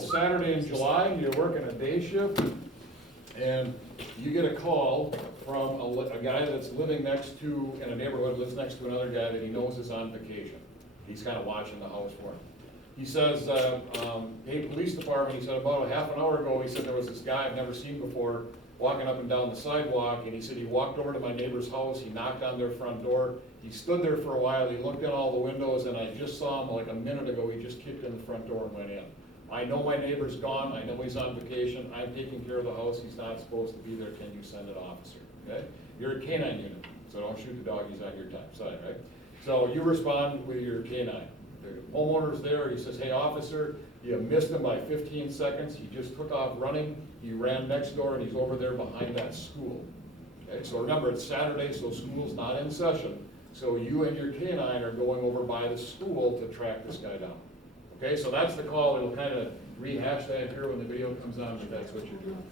Saturday in July, you're working a day shift, and you get a call from a guy that's living next to, in a neighborhood, lives next to another guy that he knows is on vacation. He's kind of watching the house for him. He says, hey, police department, he said about a half an hour ago, he said there was this guy I've never seen before walking up and down the sidewalk, and he said he walked over to my neighbor's house, he knocked on their front door, he stood there for a while, he looked in all the windows, and I just saw him like a minute ago, he just kicked in the front door and went in. I know my neighbor's gone, I know he's on vacation, I'm taking care of the house, he's not supposed to be there, can you send an officer, okay? You're a canine unit, so don't shoot the dog, he's on your side, right? So you respond with your canine. The homeowner's there, he says, hey officer, you missed him by 15 seconds, he just took off running, he ran next door and he's over there behind that school. Okay, so remember it's Saturday, so school's not in session, so you and your canine are going over by the school to track this guy down. Okay, so that's the call, it'll kind of rehash that here when the video comes on, but that's what you're doing.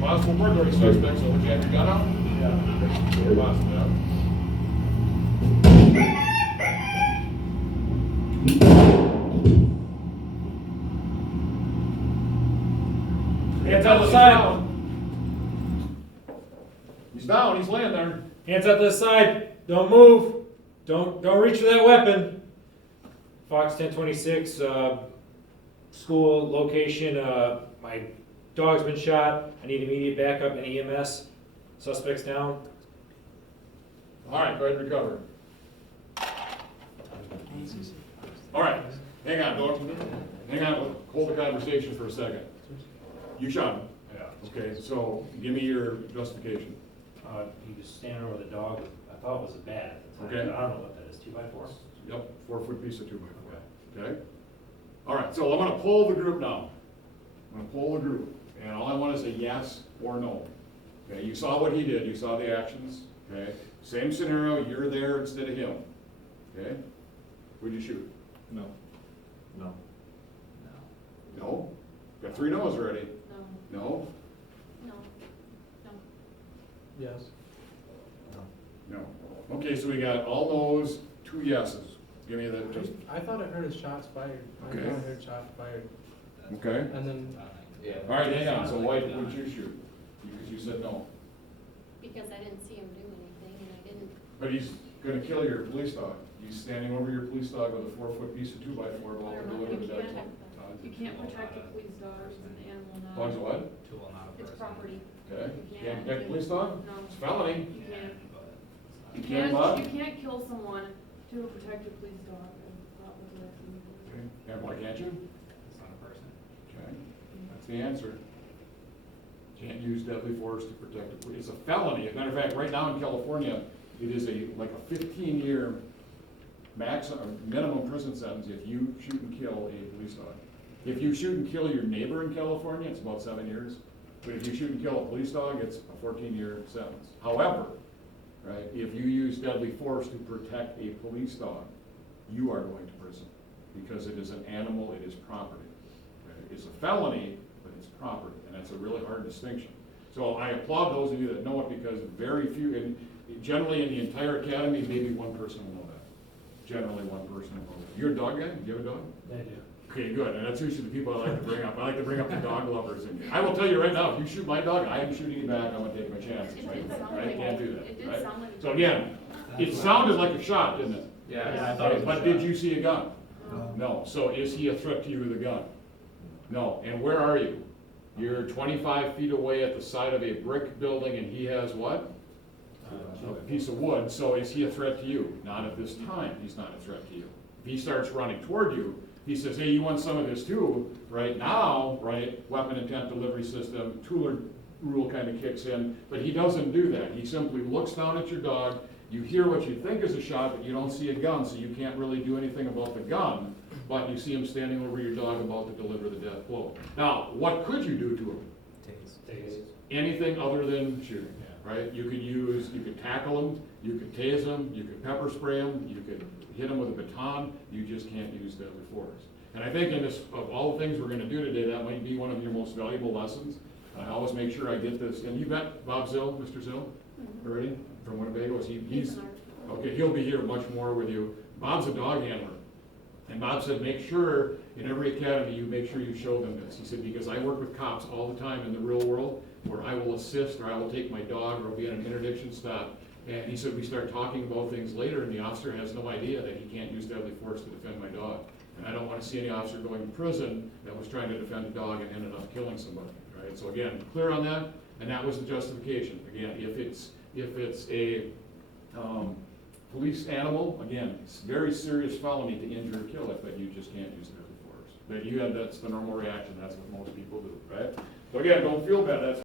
Possible burglary suspects, so would you have your gun out? Yeah. Possible, yeah. Hands out the side. He's down, he's laying there. Hands out to the side. Don't move. Don't reach for that weapon. Fox 1026, school location, my dog's been shot. I need immediate backup and EMS. Suspect's down. All right, go ahead and recover. All right, hang on, don't, hang on, hold the conversation for a second. You shot him. Yeah. Okay, so give me your justification. He was standing over the dog. I thought it was a bat at the time. Okay. But I don't know what that is. 2x4? Yep, 4-foot piece of 2x4. Okay? All right, so I'm gonna poll the group now. I'm gonna poll the group, and all I want is a yes or no. Okay, you saw what he did, you saw the actions, okay? Same scenario, you're there instead of him, okay? Would you shoot? No. No. No? Got 3 no's already. No. No? No. No. Yes. No. Okay, so we got all no's, 2 yeses. Give me the, just, I thought I heard his shots fired. I Okay. thought I heard shots fired. okay? And then, All right, hang on, so why would you shoot? Because you said no. Because I didn't see him do anything, and I didn't. But he's gonna kill your police dog. He's standing over your police dog with a 4-foot piece of 2x4 about to deliver the dead dog. You can't protect a police dog, it's an animal now. Dog's a what? Tool, not a It's person. property. Okay. You Can't can't. protect a police dog? No. It's a felony. You can't. You can't what? You can't kill someone to protect a police dog. That was what I Okay. And why can't you? It's not a person. Okay, that's the answer. Can't use deadly force to protect a police. It's a felony. As a matter of fact, right now in California, it is like a 15-year minimum prison sentence if you shoot and kill a police dog. If you shoot and kill your neighbor in California, it's about 7 years. But if you shoot and kill a police dog, it's a 14-year sentence. However, right, if you use deadly force to protect a police dog, you are going to prison because it is an animal, it is property. Okay? It's a felony, but it's property, and that's a really hard distinction. So I applaud those of you that know it because very few, and generally in the entire academy, maybe one person will know that. Generally one person will know that. You're a dog guy? Do you have a dog? I do. Okay, good, and that's usually the people I like to bring up. I like to bring up the dog lovers in you. I will tell you right now, if you shoot my dog, I am shooting you back, I'm gonna take my chances, It right? did sound Right? like Can't do it did that, sound right? like So again, it sounded like a shot, didn't it? Yeah, I thought it was a But did shot. you see a gun? No. No, so is he a threat to you with a gun? No, and where are you? You're 25 feet away at the side of a brick building and he has what? A piece of wood, so is he a threat to you? Not at this time, he's not a threat to you. If he starts running toward you, he says, hey, you want some of this too? Right now, right, weapon intent delivery system, Tooler rule kind of kicks in, but he doesn't do that. He simply looks down at your dog, you hear what you think is a shot, but you don't see a gun, so you can't really do anything about the gun, but you see him standing over your dog about to deliver the death blow. Now, what could you do to him? Tase. Anything other than shooting, right? You could tackle him, you could tase him, you could pepper spray him, you could hit him with a baton, you just can't use deadly force. And I think in this, of all the things we're gonna do today, that might be one of your most valuable lessons, I always make sure I get this, and you got Bob Zill, Mr. Zill, already, from Winnebago, is he's, an art. okay, he'll be here much more with you. Bob's a dog handler. And Bob said, make sure, in every academy, you make sure you show them this. He said, because I work with cops all the time in the real world, where I will assist, or I will take my dog, or I'll be at an interdiction stop. And he said, we start talking about things later, and the officer has no idea that he can't use deadly force to defend my dog. And I don't wanna see any officer going to prison that was trying to defend a dog and ended up killing somebody, right? So again, clear on that, and that was the justification. Again, if it's a, police animal, again, it's very serious felony to injure or kill it, but you just can't use deadly force. But that's the normal reaction, that's what most people do, right? So again, don't feel bad, that's